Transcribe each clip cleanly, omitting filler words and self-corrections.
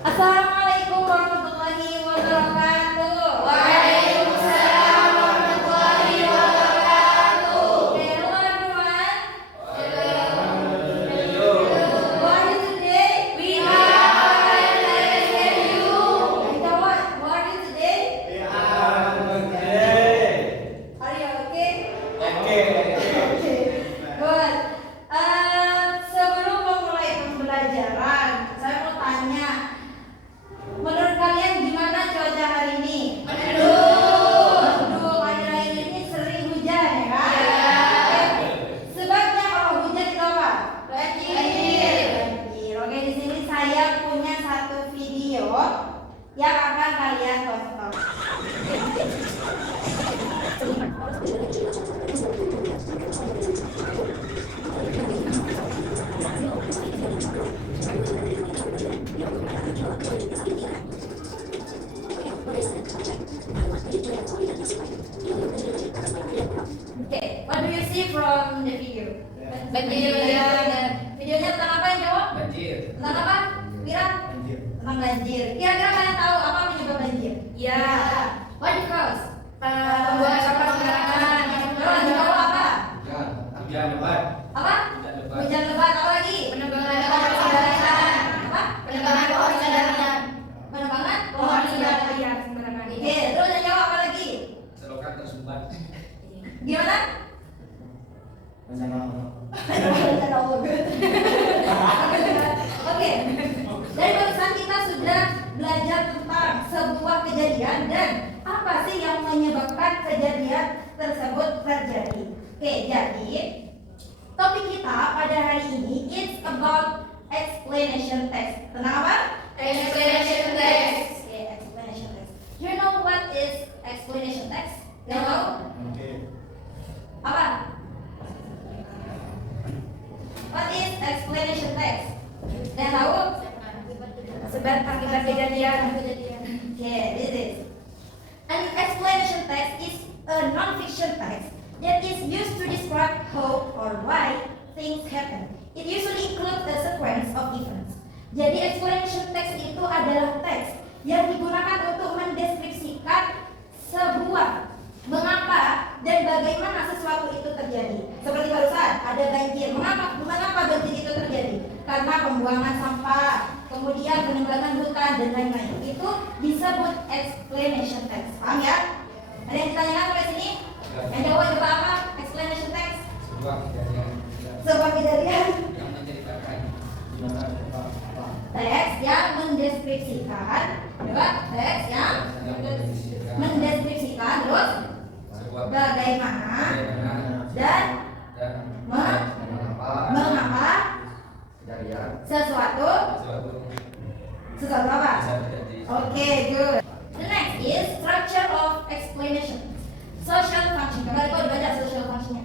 Assalamualaikum warahmatullahi wabarakatuh. Waalaikumsalam warahmatullahi wabarakatuh. Hello everyone. Hello. How are you today? We are fine, thank you. Come on. How are you today? We are okay. Are you okay? Okay. Good. Sebelum memulai pembelajaran, saya mau tanya, menurut kalian gimana cuaca hari ini? Mendung. Akhir-akhir ini sering hujan ya kan? Ya. Sebabnya kalau hujan itu apa? Banjir. Banjir. Oke, di sini saya punya satu video yang akan kalian tonton. Okay, what do you see from the video? Banjir. Videonya tentang apa yang jawab? Banjir. Tentang apa? Wira? Tentang banjir. Kira-kira kalian tahu apa penyebab banjir? Ya. What the cause? Pembuangan sampah sembarangan. Terus yang jawab apa? Hujan lebat. Apa? Hujan lebat. Hujan lebat. Apa lagi? Penebangan pohon sembarangan. Apa? Penebangan pohon sembarangan. Penebangan Pohon sembarangan. Oke, terus yang jawab apa lagi? Selokan tersumbat. Gimana? Oke, dari barusan kita sudah belajar tentang sebuah kejadian dan apa sih yang menyebabkan kejadian tersebut terjadi. Oke, jadi topik kita pada hari ini is about explanation text. Tentang apa? Explanation text. Oke, explanation text. You know what is explanation text? You know? Apa? What is explanation text? Kalian tahu? Sebab akibat kejadian. Okay, this is. An explanation text is a non-fiction text that is used to describe how or why things happen. It usually includes a sequence of events. Jadi explanation text itu adalah teks yang digunakan untuk mendeskripsikan sebuah mengapa dan bagaimana sesuatu itu terjadi. Seperti barusan ada banjir. Mengapa banjir itu terjadi? Karena pembuangan sampah, kemudian penebangan hutan dan lain-lain. Itu disebut explanation text. Paham ya? Ada yang ditanyakan sampai sini? Yang jawab coba apa? Explanation text. Sebuah kejadian Sebuah kejadian. yang menceritakan Teks yang mendeskripsikan. Coba teks yang mendeskripsikan terus sebuah bagaimana dan mengapa sesuatu apa? Oke, good. The next is structure of explanation. Social function. Coba kau dibaca social functionnya.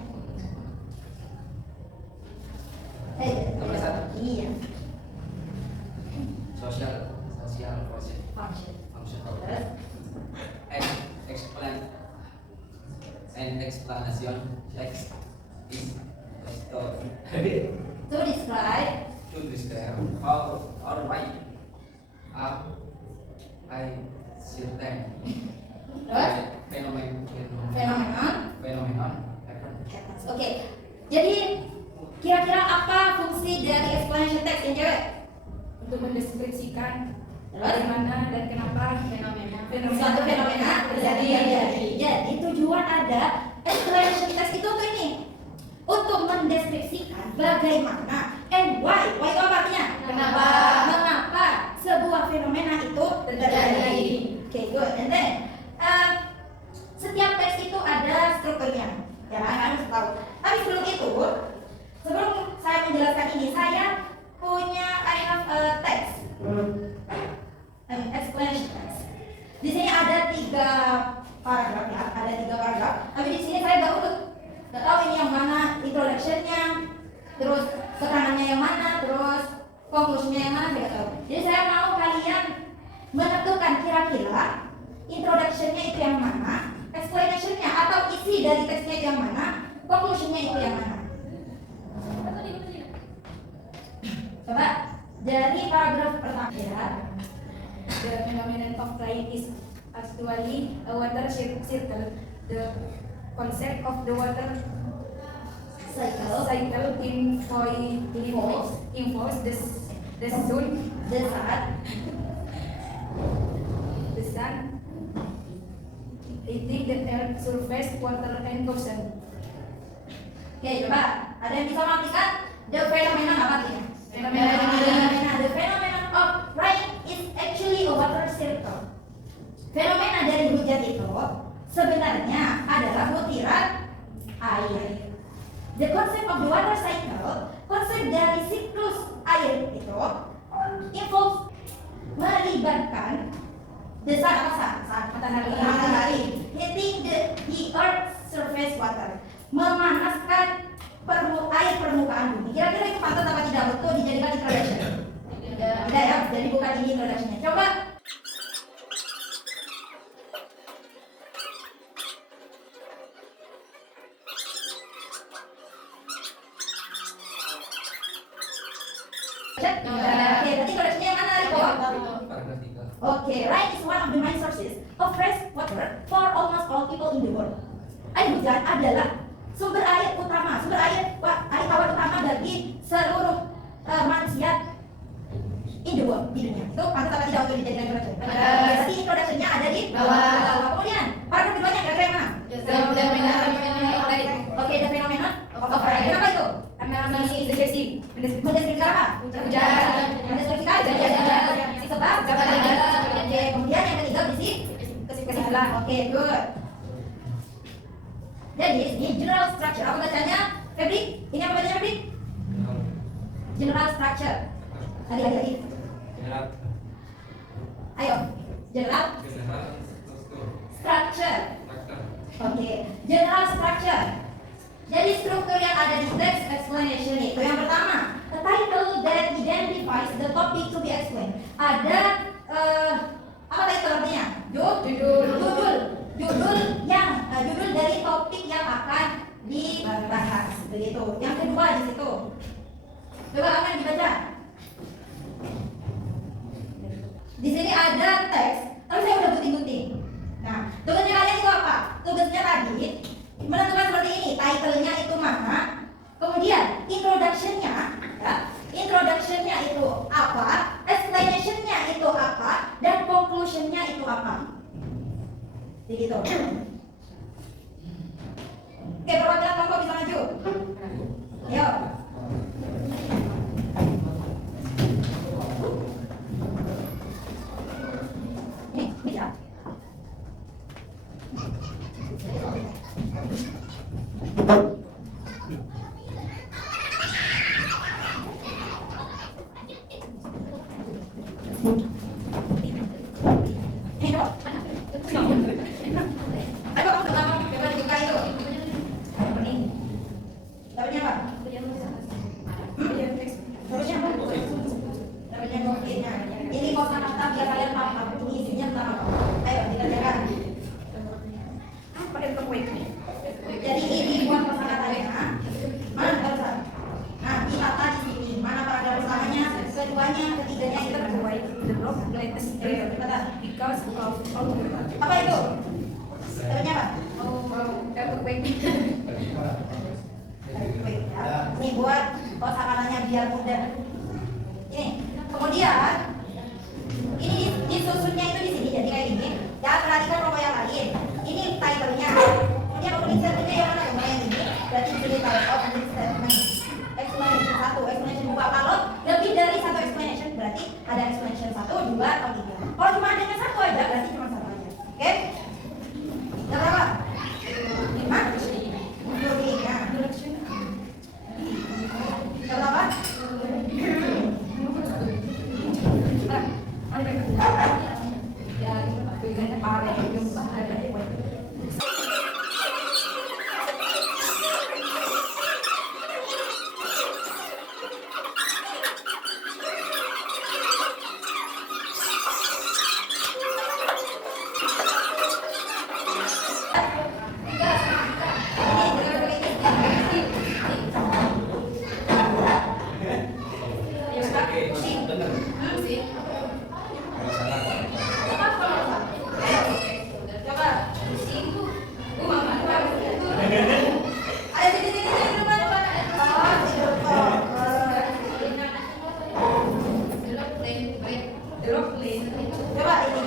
Nomor satu. Iya. Sosial Function. function. Terus Explain and explanation text is to describe to describe how or why I certain terus phenomenon fenomena. happen. Oke. Jadi kira-kira apa fungsi dari explanation text yang cewek? Untuk mendeskripsikan Terus? bagaimana dan kenapa Suatu fenomena terjadi. Jadi tujuan ada explanation text itu untuk ini, untuk mendeskripsikan bagaimana and why. Why itu apa artinya? Mengapa sebuah fenomena itu terjadi. Oke, good. And then setiap teks itu ada strukturnya, ya kan? Harus tahu. Tapi sebelum itu, sebelum saya menjelaskan ini, saya punya I have a text. Explanation text. Di sini ada 3 paragraf ya, ada 3 paragraf. Tapi di sini saya nggak tahu ini yang mana introduction-nya, terus tekanannya yang mana, terus conclusion-nya yang mana, saya nggak tahu. Jadi saya mau kalian menentukan kira-kira introduction-nya itu yang mana, explanation-nya atau isi dari teksnya itu yang mana, conclusion-nya itu yang mana. Coba dari paragraf pertama ya. of rain is actually a water circle. The concept of the water cycle involves the sun, heating the earth surface, water and ocean. Oke, coba ada yang bisa mengartikan the phenomenon apa artinya? The phenomenon of rain is actually a water circle. Fenomena dari hujan itu sebenarnya adalah butiran air. The concept of the water cycle, konsep dari siklus air itu involves melibatkan matahari, heating the earth surface water, memanaskan air permukaan bumi. Kira-kira itu pantas apa tidak betul dijadikan introduction? Tidak ya, jadi bukan ini introductionnya. Coba Oke, berarti introductionnya yang mana Riko? Paragraf 3. Okay, rain is one of the main sources of fresh water for almost all people in the world. Air hujan adalah sumber air tawar utama bagi seluruh manusia in the world, di dunia. Itu pantas apa tidak untuk dijadikan introduction? Berarti introductionnya ada di bawah. Kemudian, paragraf keduanya kira-kira yang mana? Oke, the phenomenon of rain. Kenapa itu? Mendeskripsikan apa? Hujan. Mendeskripsikan sebab. Oke, kemudian yang ketiga kesimpulan. Oke, good. Jadi ini general structure. Apa bacanya, Febri? Ini apa bacanya, Febri? General structure. Tadi. Ayo, general structure. Oke, general structure. Jadi struktur yang ada di text explanation itu yang pertama, a title that identifies the topic to be explained. Ada apa title artinya? Judul dari topik yang akan dibahas. Begitu. Yang kedua di situ. Coba akan dibaca. Di sini ada teks, tapi saya udah gunting-gunting. Nah, tugasnya kalian itu apa? Tugasnya tadi menentukan seperti ini, title-nya itu mana, kemudian introduction-nya itu apa, explanation-nya itu apa, dan conclusion-nya itu apa. Begitu. Oke, perwakilan kelompok bisa maju. Ayo. Ini ya. Ini kosakata biar kalian paham ini isinya tentang apa. Ayo dikerjakan. Jadi ini buat kosakatanya. Mana baca? Nah, ditata di sini. Mana paragraf pertamanya, keduanya, ketiganya itu terbuat the block latest because of apa itu? Terusnya apa? Ini buat kosakatanya biar mudah. Ini. Kemudian ini disusunnya itu di sini jadi kayak gini. Jangan perhatikan rokok yang lain. Ini title-nya. Kemudian opening statement-nya yang mana? Yang ini. Berarti di sini title opening statement. Explanation 1, explanation 2. Kalau lebih dari satu explanation berarti ada explanation 1, 2, atau 3. Kalau cuma adanya satu aja berarti cuma satu aja. Oke? Yang berapa? 5? Ya. Yang berapa? droplet. Coba ini.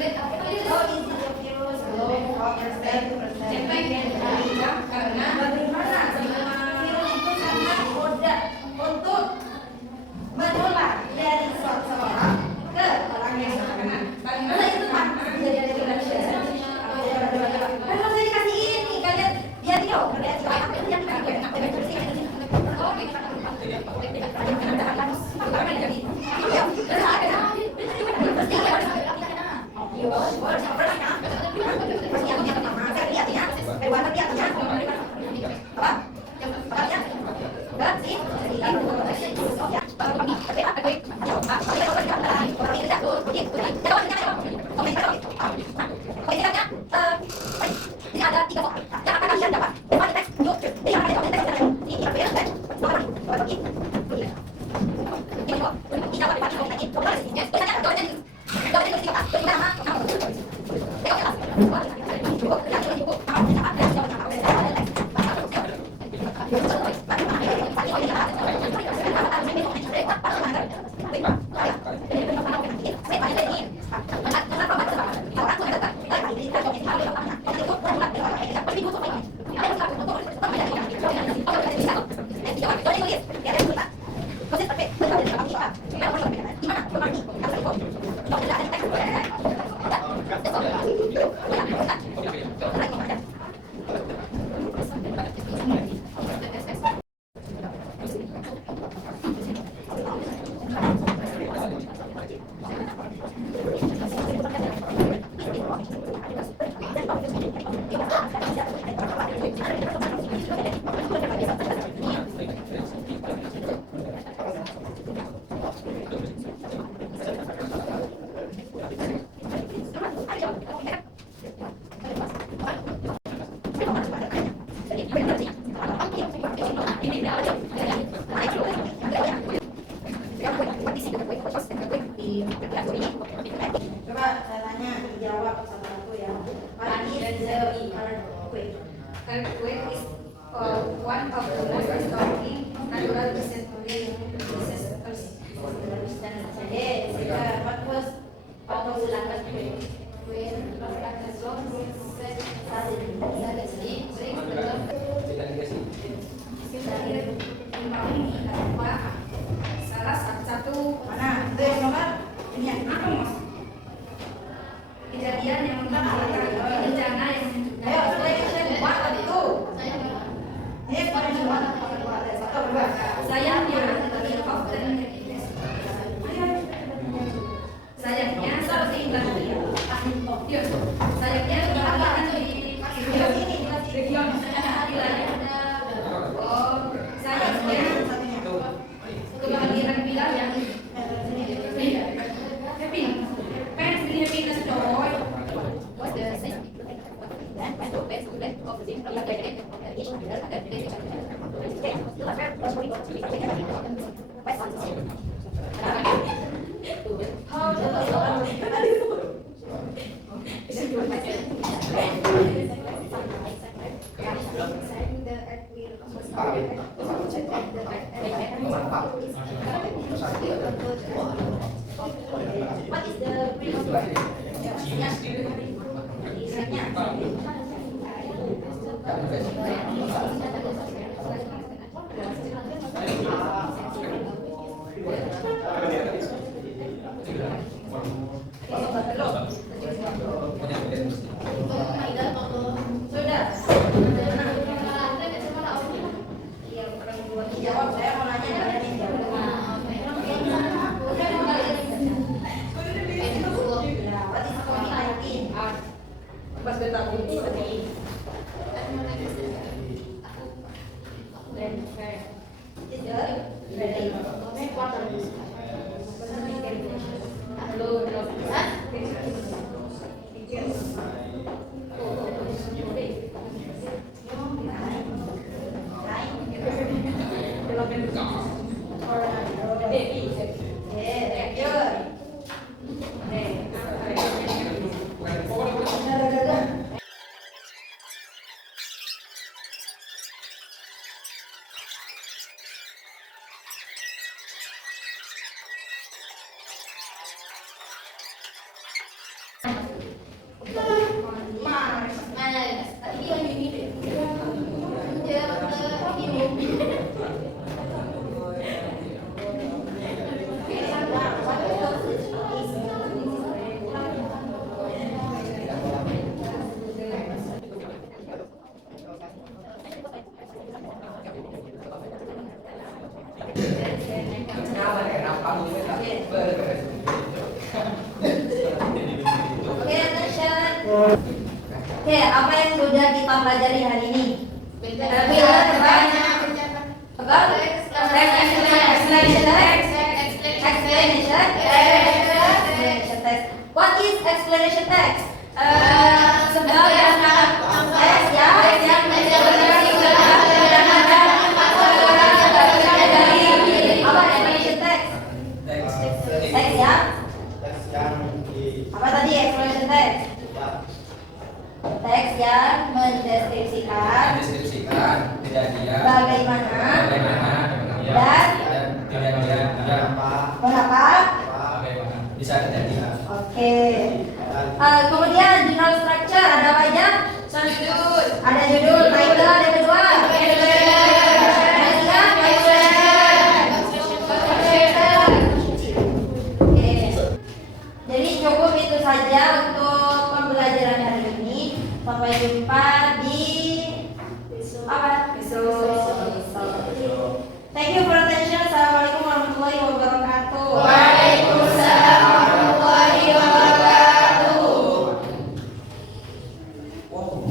How is the virus growing from percent to percent? Karena Bagaimana virus itu sangat mudah untuk menular dari seseorang ke orang yang terkena. Bagaimana itu Pak? Jadi Indonesia. Kalau saya dikasih ini kalian lihat yuk, kalian ada 3 yang akan kalian dapat. Teks, yuk, yang akan dapat teks. Ini Coba saya tanya, dijawab satu-satu ya. What is the earthquake? earthquake is one of the most historic natural disasters. Yes, what was the earthquake? Salah satu Mana? Itu yang nomor ini ya? kejadian yang menimbulkan bencana yang Ayo, selection what or two? Ini selection what? Satu, dua. sayangnya region sayangnya kebahagiaan bilang yang happy fans di Filipina coy What is the Jawab, saya mau nanya kalian yang jawab. What is COVID-19? Pas bertamu ini. Is Oke, apa yang sudah kita pelajari hari ini? About explanation text. What is explanation text? Sebuah Teks yang apa explanation text? Teks yang apa tadi explanation text? Teks yang mendeskripsikan kejadian bagaimana dan mengapa. bisa kejadian. Oke. Kemudian journal structure ada apa aja? Ada judul, title, ada kedua. Oke. Jadi cukup itu saja untuk pembelajaran hari ini. Sampai jumpa di apa? Besok. Thank you for attention. Assalamualaikum warahmatullahi wabarakatuh. Waalaikumsalam warahmatullahi wabarakatuh. Wow.